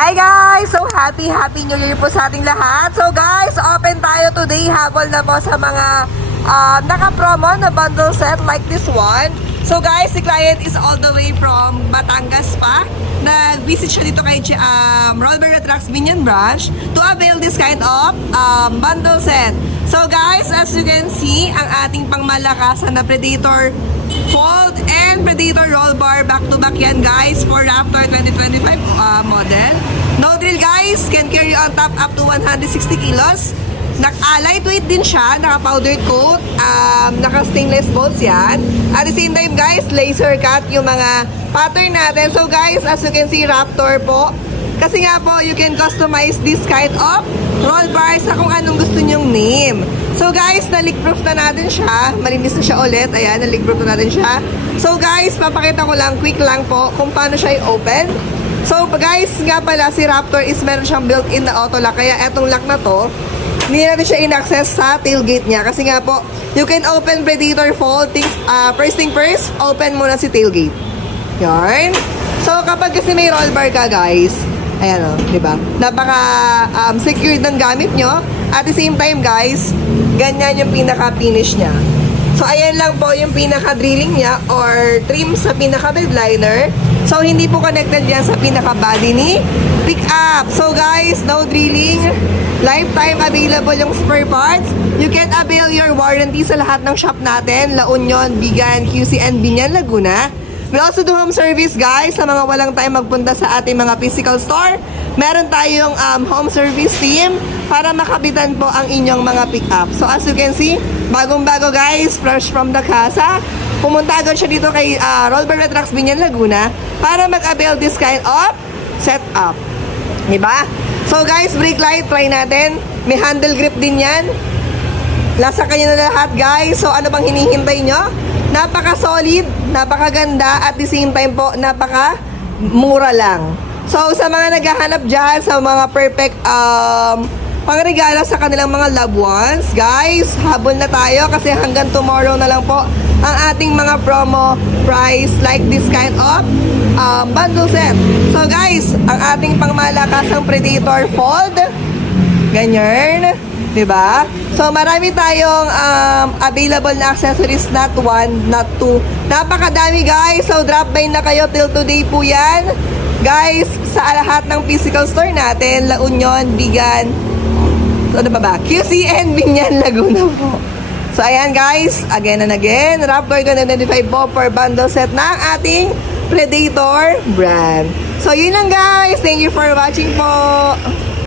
Hi guys! So happy New Year po sa ating lahat. So guys, open tayo today. Habol na po sa mga naka-promo na bundle set like this one. So guys, si client is all the way from Batangas pa. Nag-visit siya dito kay Rollbar Trucks Binyan Branch to avail this kind of bundle set. So guys, as you can see, ang ating pangmalakasan na Predator Fold and Predator Roll Bar back-to-back yan guys for Raptor 2025 model. No drill guys, can carry on top up to 160 kilos. Lightweight din siya, naka-powder coat, naka-stainless bolts yan. At the same time guys, laser cut yung mga pattern natin. So guys, as you can see, Raptor po. Kasi nga po, you can customize this kind of roll bar sa kung anong gusto nyong name. So guys, na-leak-proof na natin siya. Malinis na siya ulit. Ayan, na-leak-proof na natin siya. So guys, papakita ko lang, quick lang po, kung paano siya i-open. So guys, nga pala, si Raptor is meron siyang built-in na auto lock. Kaya etong lock na to, hindi natin siya in-access sa tailgate niya. Kasi nga po, you can open Predator Fold. First thing first, open muna si tailgate. Yarn. So kapag kasi may roll bar ka guys, ayan o, diba? Napaka secured ng gamit nyo. At the same time guys, ganyan yung pinaka-finish niya. So ayan lang po yung pinaka-drilling niya or trim sa pinaka-bedliner. So hindi po connected yan sa pinaka-body ni pick-up. So guys, no drilling. Lifetime available yung spare parts. You can avail your warranty sa lahat ng shop natin. La Union, Bigan, QC, and Binyan, Laguna. We also do home service guys sa mga walang time magpunta sa ating mga physical store. Meron tayong home service team para makabitan po ang inyong mga pick-up. So as you can see, bagong-bago guys, fresh from the casa. Pumunta agad siya dito kay Rollbar Trucks Binyan, Laguna para mag-avail this kind of setup. Diba? So guys, brake light, try natin. May handle grip din yan. Lasa kanya na lahat guys. So ano bang hinihintay nyo? Napaka-solid, napakaganda, at the same time po, napaka-mura lang. So, sa mga naghahanap dyan, sa mga perfect pangregalo sa kanilang mga loved ones, guys, habol na tayo kasi hanggang tomorrow na lang po ang ating mga promo price like this kind of bundle set. So, guys, ang ating pangmalakasang Predator Fold, ganyan. Diba? So, marami tayong available na accessories, not one, not two. Napakadami guys. So, drop by na kayo till today po yan. Guys, sa lahat ng physical store natin, La Union, Bigan, ano ba? QC and Binyan, Laguna po. So, ayan guys, again and again, Raptor 2025 po for bundle set ng ating Predator brand. So, yun lang guys. Thank you for watching po.